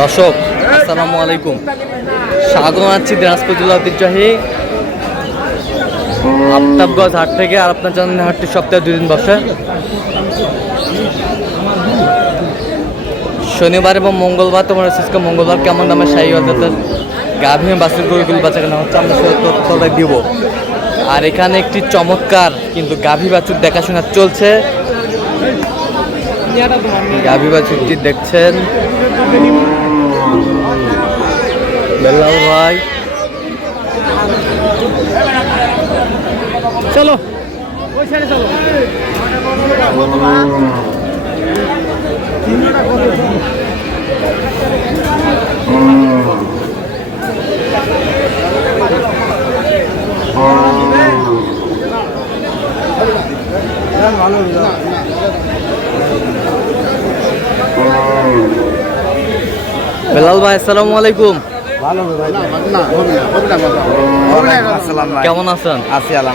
দর্শক আসসালামু আলাইকুম, স্বাগত জানাচ্ছি দিনাজপুর জেলা ঐতিহ্যবাহী আফতাবগঞ্জ হাট থেকে। আর আপনার জানেন হাটটি সপ্তাহে 2 দিন বসে, শনিবার এবং মঙ্গলবার। তোমার আজকে মঙ্গলবার কেমন দামে শাহী জাতের গাভী বাছুর গরুগুলো বাচ্চা কেনা হচ্ছে আমরা সেটা তথ্যটা দিব। আর এখানে একটি চমৎকার কিন্তু গাভী বাছুর দেখাশোনা চলছে। গাভী বাছুরটি দেখছেন বেলাল ভাই। চলো ওই সাইডে চলো। বেলাল ভাই আসসালামু আলাইকুম। কেমন আছেন?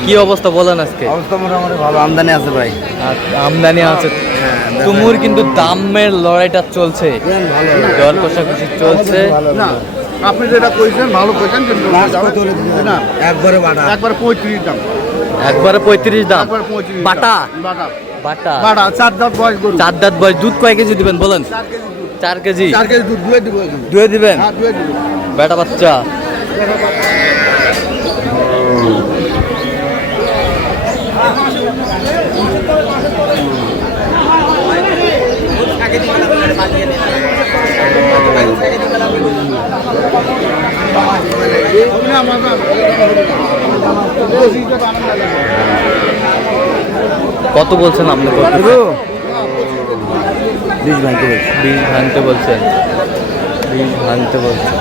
কি অবস্থা বলেন আজকে? অবস্থা মোটামুটি ভালো, আমদানি আছে ভাই। আমদানি আছে, তুমুর কিন্তু দামের লড়াইটা চলছে, দর কষাকষি চলছে। আপনি যেটা কইছেন ভালো কইছেন, কিন্তু না একবারে বাটা, একবার 35 দাম, একবারে 35 দাম। একবার 35 বাটা বাটা বাটা বাটা 4 দাঁত বয়স গরু, 4 দাঁত বয়স। দুধ কয় কেজি দিবেন বলেন? 4 কেজি। 4 কেজি দুধ দুয়ে দিব এখানে। দুয়ে দিবেন? হ্যাঁ দুয়ে দিব। বেটা বাচ্চা কত বলছেন আপনি? কত? 20 ভাঙতে বলছি। 20 ভাঙতে বলছেন, 20 ভাঙতে বলছেন।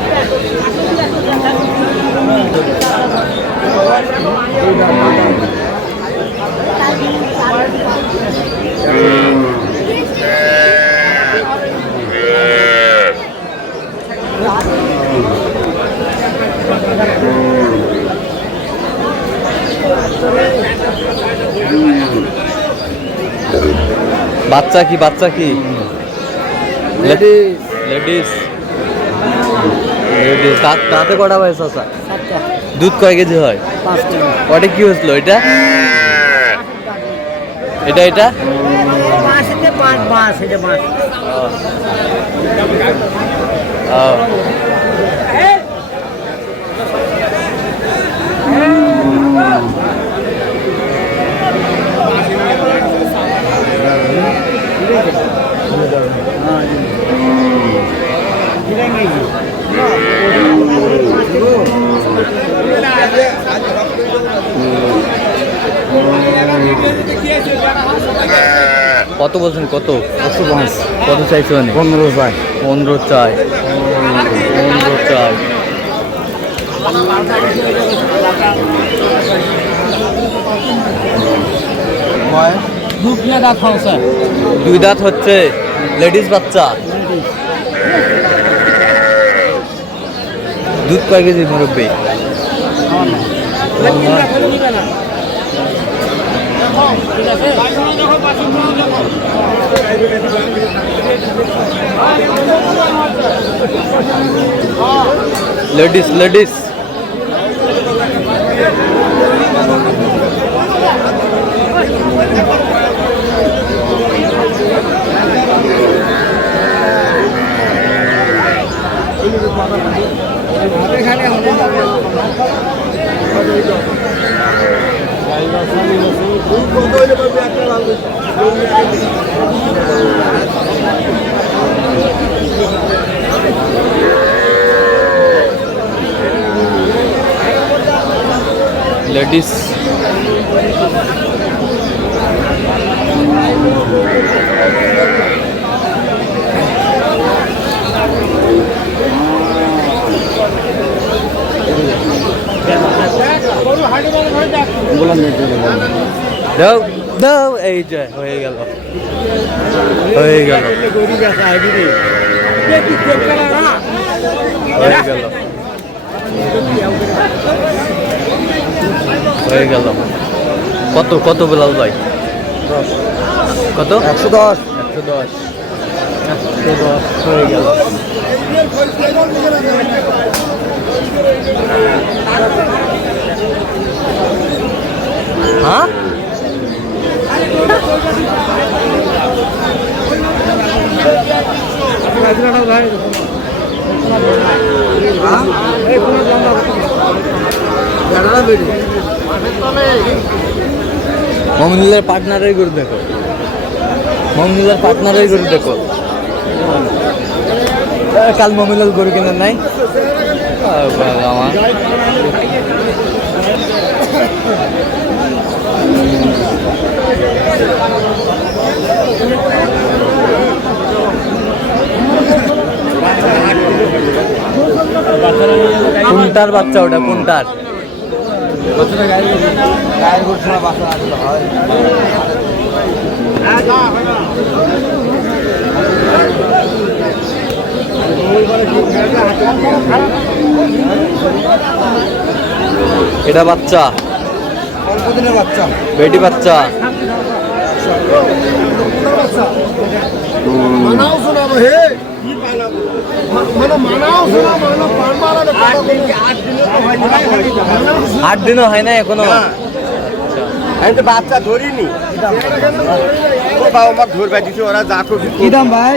বাচ্চা কি? বাচ্চা কি? Ladies ladies ladies. তাতে কটা বয়স আছে? দুধ কয় কেজি হয়? 5 কেজি। ওটা কি হয়েছিল? এটা এটা এটা মাসেতে 5 মাস, এটা মাস। কত বলছেন? কত? 105। কত চাইছো? 15 চাই। 15 চাই। 15 চাই। দুই দাঁত হচ্ছে, লেডিস বাচ্চা। দুধ কয় কেজি মুরব্বী? Ladies ladies ladies. দাও দাও, এই যে হয়ে গেল, হয়ে গেল, হয়ে গেল, হয়ে গেল। কত কত বেলাল ভাই? কত? 110 110 110 হয়ে গেল। হ্যাঁ মমিনুলের পার্টনারই করে দেখো, মমিনুলের পার্টনারই করে দেখো। কাল মমিনুল গরু কিনে নাই আমার কোনটার বাচ্চা ওটা কোনটার? এটা বাচ্চা, বাচ্চা বেটি বাচ্চা। মানাও শোনা হে মানে মানাও শোনা মানে পান মারা 8 দিনও হয় না এখনো। আমি তো বাচ্চা ধরিনি ও বাবা মা ধরবে দিছে ওরা যা করবে কি দাম ভাই?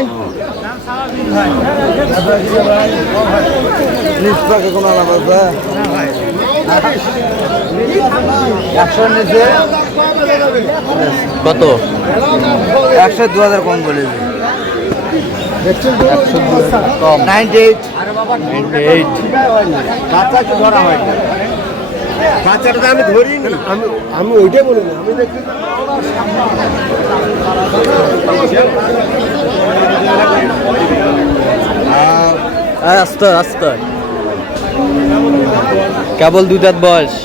নিষ্পাকে কোনো আলাপ আছে? 100 নিচে কত? 100 2000 কম বলেছে। কম 98 98। বাচ্চা তো ধরা হয় না বাচ্চাটা তো আমি ধরিনি আমি ওইটাই বলি না আমি দেখছি আস্তে আস্তে কেবল 2 দাঁত বয়স,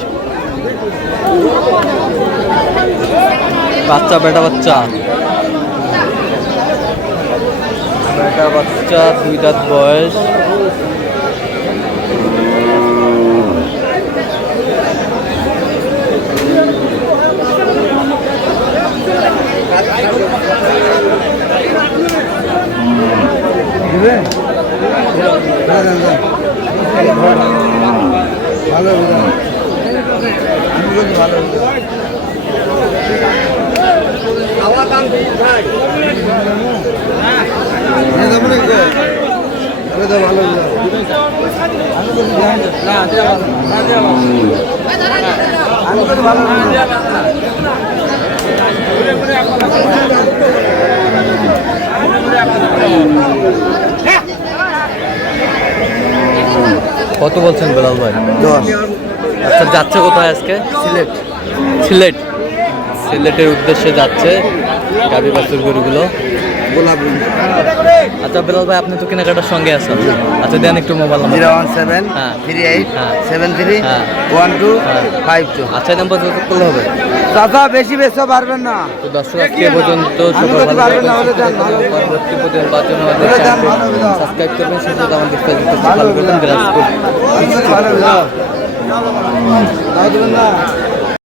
বাচ্চা বেটা বাচ্চা, বেটা বাচ্চা 2 দাঁত বয়স। ভালো ভালো কত বলছেন বেলাল ভাই? 10। আচ্ছা যাচ্ছে কোথায় আজকে? সিলেট সিলেট, সিলেটের উদ্দেশ্যে যাচ্ছে গাভী বাছুর গরুগুলো। গোলাপি আচ্ছা বেলাল ভাই আপনি তো কেনাকাটার সঙ্গে আছেন, আচ্ছা দেন একটু মোবাইল নাম্বার। 017 হ্যাঁ। 38 হ্যাঁ। 73 হ্যাঁ। 12 হ্যাঁ। 52। আচ্ছা এই নাম্বার যোগাযোগ করলে হবে। দাদা বেশি বেশি পারবেন না। তো দর্শক আজকে এ পর্যন্ত আমি সকল বলতে ভালো পারবেন না, হলে যান, ভালো। পরবর্তী প্রতিদিন পাওয়ার জন্য আমাদের হলে যান, চ্যানেলটি ভালো বিধান। সাবস্ক্রাইব করবেন, সেই সাথে আমাদের ফেসবুক ভালো ফলো করবেন। বিধান। দিনাজপুর ভালো দাও দিবেন না।